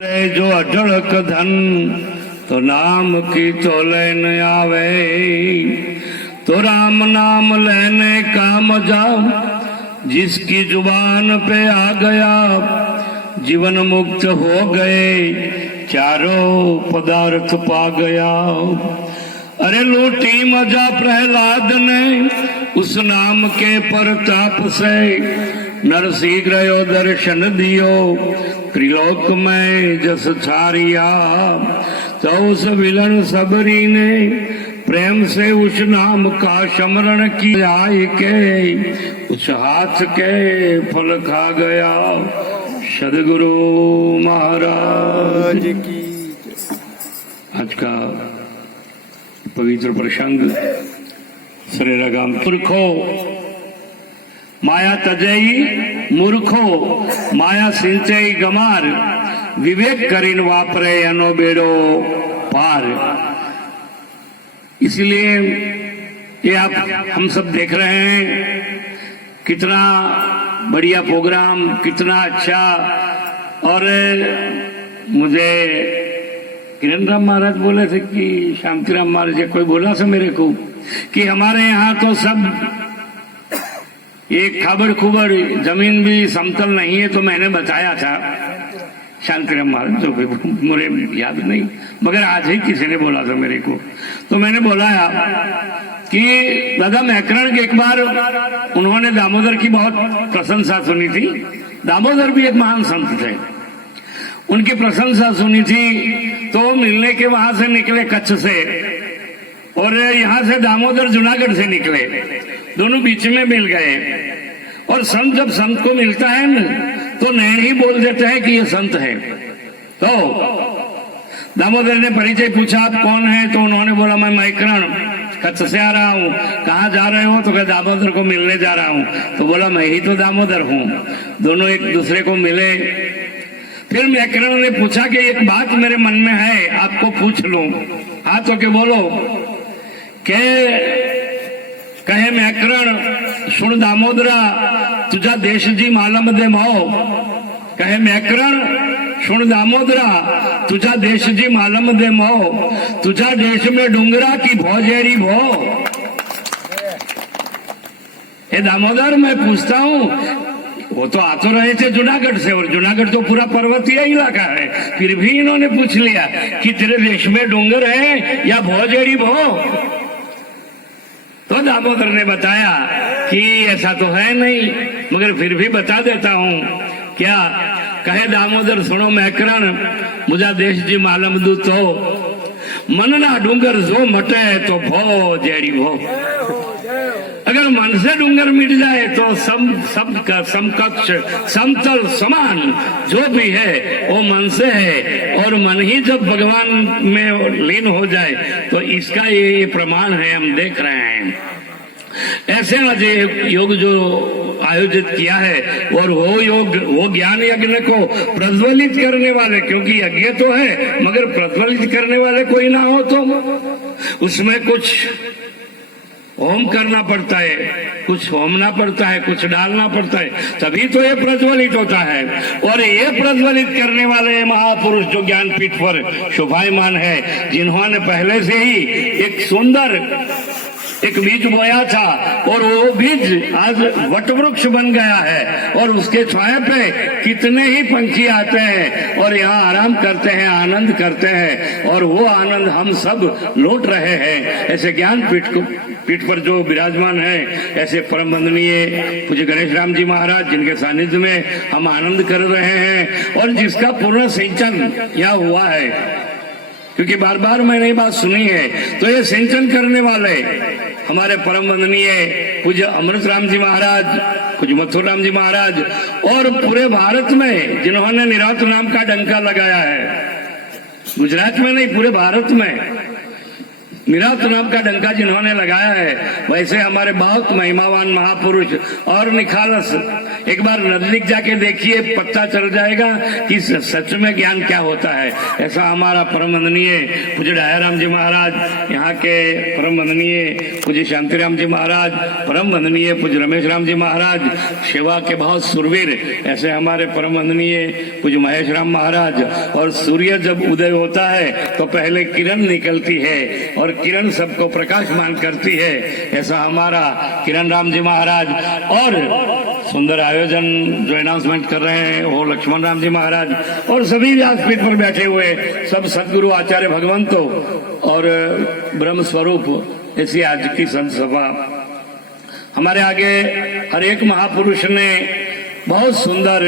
जो अढळक धन तो नाम की तो लेन आवे, तो राम नाम लेने काम जाओ, जिसकी जुबान पे आ गया जीवन मुक्त हो गए, चारों पदार्थ पा गया। अरे लूटी मजा प्रहलाद ने उस नाम के परताप से, नर शीघ्र यो दर्शन दियो त्रिलोक में जस छारिया। तो उस विलन सबरी ने प्रेम से उस नाम का स्मरण किया के उस हाथ के फल खा गया। सदगुरु महाराज की। आज का पवित्र प्रसंग श्री लगाम पुरखो माया तजई मूर्खो माया सिंचई गमार, विवेक करीन वापरे अनो बेड़ो पार। इसलिए ये आप हम सब देख रहे हैं कितना बढ़िया प्रोग्राम, कितना अच्छा। और मुझे किरण राम महाराज बोले थे कि शांतिराम महाराज कोई बोला था मेरे को कि हमारे यहाँ तो सब एक खाबड़ खुबड़ जमीन भी समतल नहीं है। तो मैंने बताया था शांतिराम महाराज, तो मुझे याद नहीं मगर आज ही किसी ने बोला था मेरे को। तो मैंने बोला कि दादा मैकरण के एक बार उन्होंने दामोदर की बहुत प्रशंसा सुनी थी। दामोदर भी एक महान संत थे, उनकी प्रशंसा सुनी थी। तो मिलने के वहां से निकले कच्छ से, और यहाँ से दामोदर जूनागढ़ से निकले, दोनों बीच में मिल गए। और संत जब संत को मिलता है न तो नैन ही बोल देते हैं कि ये संत है। तो दामोदर ने परिचय पूछा, आप कौन है? तो उन्होंने बोला मैं मैकरण कच्छ से आ रहा हूँ। कहाँ जा रहे हो? तो कहा दामोदर को मिलने जा रहा हूँ। तो बोला मैं ही तो दामोदर हूँ। दोनों एक दूसरे को मिले। फिर मैकरण ने पूछा कि एक बात मेरे मन में है, आपको पूछ लूं। हाँ तो के बोलो। कहे मैकरण सुन दामोदरा तुझा देश जी मालम दे माओ। कहे मैकरण सुन दामोदरा तुझा देश जी मालम दे माओ, तुझा देश में डूंगरा की भौजेरी भो। हे दामोदर मैं पूछता हूँ, वो तो आ तो रहे थे जूनागढ़ से, और जूनागढ़ तो पूरा पर्वतीय इलाका है, फिर भी इन्होंने पूछ लिया कि तेरे देश में डूंगर है या भौजेड़ी भो। तो दामोदर ने बताया कि ऐसा तो है नहीं, मगर फिर भी बता देता हूँ। क्या? कहे दामोदर सुनो मैकरण मुझा देश जी मालम दू तो, मनना डूंगर जो मटे तो भो जेड़ी भो। अगर मन से डूंगर मिट जाए तो सब का समकक्ष समतल समान जो भी है वो मन से है, और मन ही जब भगवान में लीन हो जाए तो इसका ये प्रमाण है, हम देख रहे हैं। ऐसे आज योग जो आयोजित किया है, और वो योग वो ज्ञान यज्ञ को प्रज्वलित करने वाले, क्योंकि यज्ञ तो है मगर प्रज्वलित करने वाले कोई ना हो तो उसमें कुछ होम करना पड़ता है, कुछ होमना पड़ता है, कुछ डालना पड़ता है, तभी तो ये प्रज्वलित होता है। और ये प्रज्वलित करने वाले महापुरुष जो ज्ञानपीठ पर शोभायमान है, जिन्होंने पहले से ही एक सुंदर एक बीज बोया था, और वो बीज आज वटवृक्ष बन गया है, और उसके छाया पे कितने ही पंछी आते हैं और यहाँ आराम करते हैं, आनंद करते हैं, और वो आनंद हम सब लौट रहे हैं। ऐसे ज्ञान पीठ पर जो विराजमान है, ऐसे परम वंदनीय पूज्य गणेश राम जी महाराज, जिनके सानिध्य में हम आनंद कर रहे हैं, और जिसका पूर्ण सिंचन यहाँ हुआ है, क्योंकि बार बार मैंने ये बात सुनी है। तो ये सिंचन करने वाले हमारे परम वंदनीय पूज्य अमृत राम जी महाराज, पूज्य मथुर राम जी महाराज, और पूरे भारत में जिन्होंने निरात नाम का डंका लगाया है, गुजरात में नहीं पूरे भारत में, निरात नाम का डंका जिन्होंने लगाया है, वैसे हमारे बहुत महिमावान महापुरुष और निखालस, एक बार नजदीक जाके देखिए, पता चल जाएगा कि सच में ज्ञान क्या होता है। ऐसा हमारा परम वंदनीय पूज्य दयाराम जी महाराज, यहाँ के परम वंदनीय पूज्य शांतिराम जी महाराज, परम वंदनीय पूज्य रमेश राम जी महाराज, सेवा के बहुत सुरवीर, ऐसे हमारे परम वंदनीय पूज्य महेश राम महाराज। और सूर्य जब उदय होता है तो पहले किरण निकलती है और किरण सबको प्रकाशमान करती है, ऐसा हमारा किरण राम जी महाराज। और सुंदर आयोजन जो अनाउंसमेंट कर रहे हैं वो लक्ष्मण राम जी महाराज और सभी व्यासपीठ पर बैठे हुए सब सदगुरु आचार्य भगवंतों और ब्रह्म स्वरूप, ऐसी आज की संत सभा। हमारे आगे हर एक महापुरुष ने बहुत सुंदर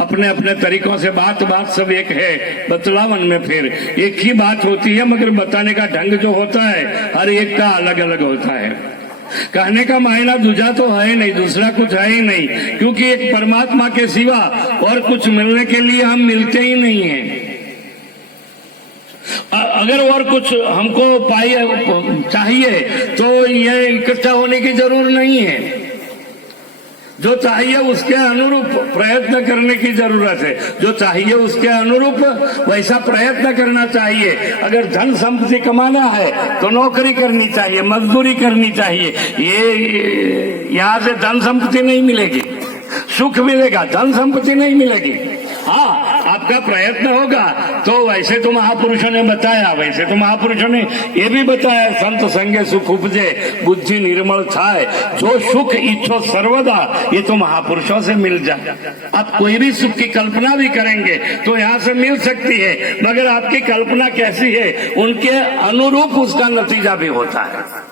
अपने अपने तरीकों से बात सब एक है, बतलावन में फिर एक ही बात होती है, मगर बताने का ढंग जो होता है हर एक का अलग अलग होता है। कहने का मायना दूजा तो है नहीं, दूसरा कुछ है ही नहीं, क्योंकि एक परमात्मा के सिवा और कुछ मिलने के लिए हम मिलते ही नहीं हैं। अगर और कुछ हमको चाहिए तो ये इकट्ठा होने की जरूर नहीं है। जो चाहिए उसके अनुरूप प्रयत्न करने की जरूरत है, जो चाहिए उसके अनुरूप वैसा प्रयत्न करना चाहिए। अगर धन संपत्ति कमाना है तो नौकरी करनी चाहिए, मजदूरी करनी चाहिए। ये यहाँ से धन संपत्ति नहीं मिलेगी, सुख मिलेगा, धन संपत्ति नहीं मिलेगी। हाँ, आपका प्रयत्न होगा तो वैसे तो महापुरुषों ने बताया, वैसे तो महापुरुषों ने ये भी बताया, संत संगे सुख उपजे बुद्धि निर्मल थाए, जो सुख इच्छो सर्वदा, ये तो महापुरुषों से मिल जाए। आप कोई भी सुख की कल्पना भी करेंगे तो यहाँ से मिल सकती है, मगर आपकी कल्पना कैसी है उनके अनुरूप उसका नतीजा भी होता है,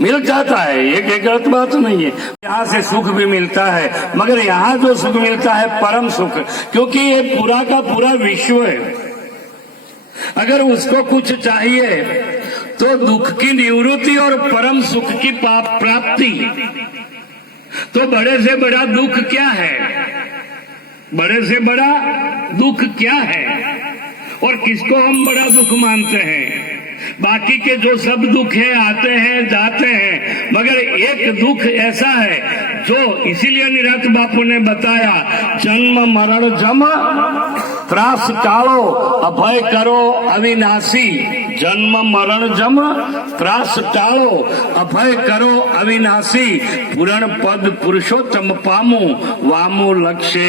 मिल जाता है। ये गलत बात नहीं है, यहाँ से सुख भी मिलता है, मगर यहाँ जो सुख मिलता है परम सुख, क्योंकि ये पूरा का पूरा विश्व है। अगर उसको कुछ चाहिए तो दुख की निवृत्ति और परम सुख की प्राप्ति। तो बड़े से बड़ा दुख क्या है, बड़े से बड़ा दुख क्या है और किसको हम बड़ा दुख मानते हैं? बाकी के जो सब दुख है आते हैं जाते हैं, मगर एक दुख ऐसा है जो इसीलिए निरत बापू ने बताया, जन्म मरण जम त्रास टालो अभय करो अविनाशी। जन्म मरण जम त्रास टालो अभय करो अविनाशी, पूर्ण पद पुरुषोत्तम पामो वामो लक्ष्य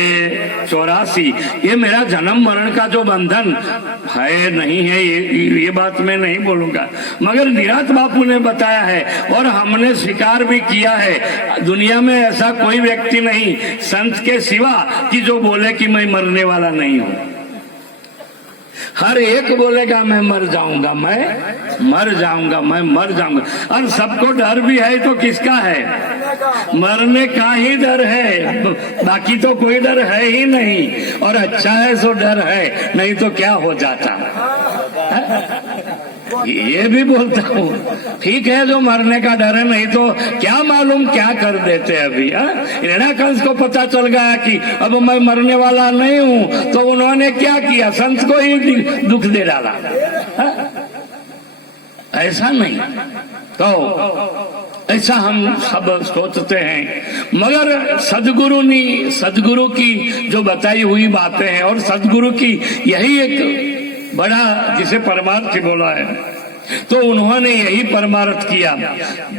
84। ये मेरा जन्म मरण का जो बंधन है नहीं है, ये बात मैं नहीं बोलूंगा, मगर निरात बापू ने बताया है और हमने स्वीकार भी किया है। दुनिया में ऐसा कोई व्यक्ति नहीं संत के सिवा कि जो बोले कि मैं मरने वाला नहीं हूं। हर एक बोलेगा मैं मर जाऊंगा, मैं मर जाऊंगा, मैं मर जाऊंगा। और सबको डर भी है तो किसका है? मरने का ही डर है, बाकी तो कोई डर है ही नहीं। और अच्छा है सो डर है, नहीं तो क्या हो जाता है? ये भी बोलता हूँ, ठीक है जो मरने का डर है, नहीं तो क्या मालूम क्या कर देते अभी। हिरण्याकंस को पता चल गया कि अब मैं मरने वाला नहीं हूँ, तो उन्होंने क्या किया? संत को ही दुख दे डाला। ऐसा नहीं, तो ऐसा हम सब सोचते हैं, मगर सदगुरु की जो बताई हुई बातें हैं, और सदगुरु की यही एक बड़ा जिसे परमार्थ बोला है, तो उन्होंने यही परमार्थ किया।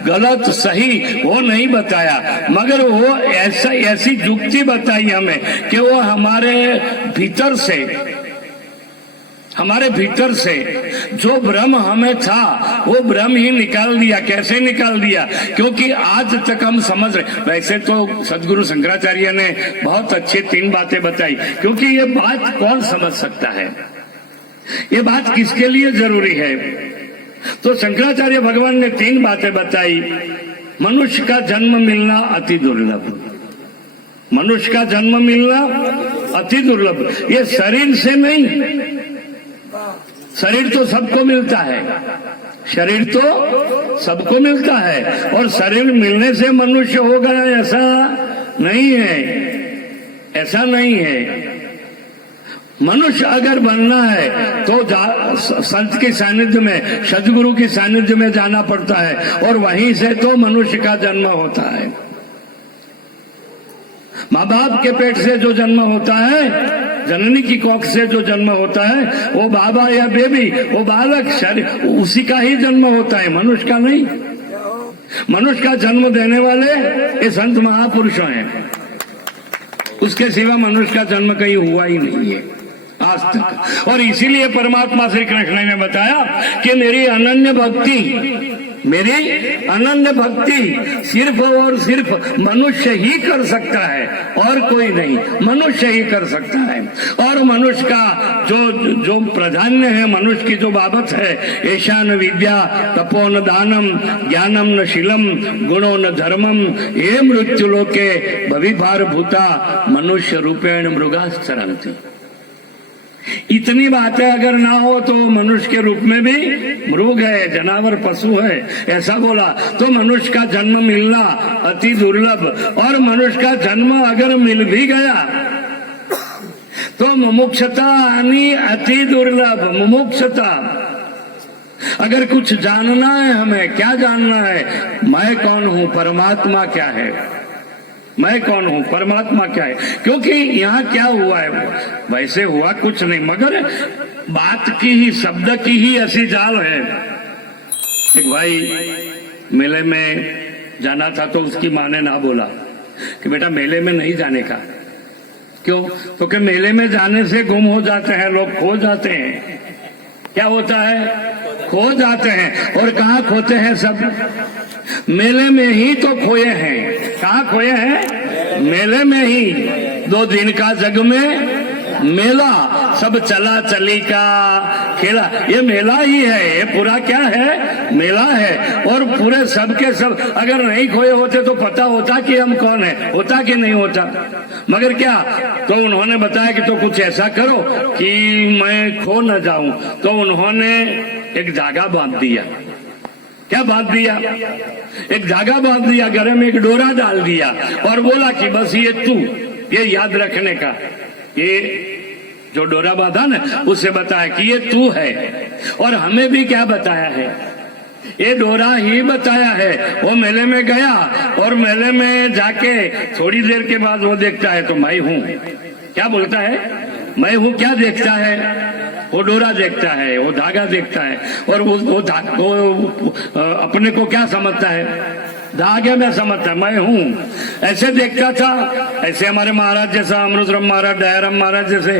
गलत सही वो नहीं बताया, मगर वो ऐसी युक्ति बताई हमें कि वो हमारे भीतर से जो भ्रम हमें था वो भ्रम ही निकाल दिया। कैसे निकाल दिया? क्योंकि आज तक हम समझ रहे, वैसे तो सदगुरु शंकराचार्य ने बहुत अच्छी 3 बातें बताई, क्योंकि ये बात कौन समझ सकता है, ये बात किसके लिए जरूरी है। तो शंकराचार्य भगवान ने 3 बातें बताई। मनुष्य का जन्म मिलना अति दुर्लभ, मनुष्य का जन्म मिलना अति दुर्लभ। ये शरीर से नहीं, शरीर तो सबको मिलता है, शरीर तो सबको मिलता है, और शरीर मिलने से मनुष्य हो गया ऐसा नहीं है, ऐसा नहीं है। मनुष्य अगर बनना है तो संत के सानिध्य में, सदगुरु के सानिध्य में जाना पड़ता है, और वहीं से तो मनुष्य का जन्म होता है। माँ बाप के पेट से जो जन्म होता है, जननी की कोख से जो जन्म होता है, वो बाबा या बेबी, वो बालक शरीर, उसी का ही जन्म होता है, मनुष्य का नहीं। मनुष्य का जन्म देने वाले ये संत महापुरुष हैं, उसके सिवा मनुष्य का जन्म कहीं हुआ ही नहीं है आज तक। और इसीलिए परमात्मा श्री कृष्ण ने बताया कि मेरी अनन्य भक्ति सिर्फ और सिर्फ मनुष्य ही कर सकता है, और कोई नहीं, मनुष्य ही कर सकता है। और मनुष्य का जो प्राधान्य है, मनुष्य की जो बाबत है, ऐशा न विद्या तपो न दानम ज्ञानम न शीलम गुणो न धर्मम ये मृत्युलोके भविभार भूता मनुष्य रूपेण मृगाश्चरन्ति। इतनी बातें अगर ना हो तो मनुष्य के रूप में भी मृग है, जनावर, पशु है, ऐसा बोला। तो मनुष्य का जन्म मिलना अति दुर्लभ, और मनुष्य का जन्म अगर मिल भी गया तो मुमुक्षता आनी अति दुर्लभ। मुमुक्षता, अगर कुछ जानना है हमें, क्या जानना है? मैं कौन हूँ, परमात्मा क्या है, मैं कौन हूँ, परमात्मा क्या है। क्योंकि यहाँ क्या हुआ है, वैसे हुआ कुछ नहीं, मगर बात की ही, शब्द की ही ऐसी जाल है। एक भाई मेले में जाना था तो उसकी माँ ने ना बोला कि बेटा मेले में नहीं जाने का। क्यों? तो कि मेले में जाने से गुम हो जाते हैं लोग, खो जाते हैं। क्या होता है? खो जाते हैं। और कहाँ खोते हैं सब? मेले में ही तो खोए हैं। कहाँ खोए हैं? मेले में ही। 2 दिन का जग में मेला, सब चला चली का खेला, ये मेला ही है, ये पूरा क्या है? मेला है। और पूरे सब के सब अगर नहीं खोए होते तो पता होता कि हम कौन है, होता कि नहीं होता। मगर क्या, तो उन्होंने बताया कि तो कुछ ऐसा करो कि मैं खो न जाऊं। तो उन्होंने एक धागा बांध दिया। क्या बांध दिया? एक धागा बांध दिया, गले में एक डोरा डाल दिया और बोला कि बस ये तू, ये याद रखने का। ये जो डोरा बांधा ना, उसे बताया कि ये तू है। और हमें भी क्या बताया है? ये डोरा ही बताया है। वो मेले में गया और मेले में जाके थोड़ी देर के बाद वो देखता है तो मैं हूँ। क्या बोलता है? मैं हूँ। क्या देखता है? वो डोरा देखता है, वो धागा देखता है। और वो अपने को क्या समझता है? धागे में समझता है, मैं हूँ। ऐसे देखता था। ऐसे हमारे महाराज जैसा, अमृतराम महाराज, दयाराम महाराज जैसे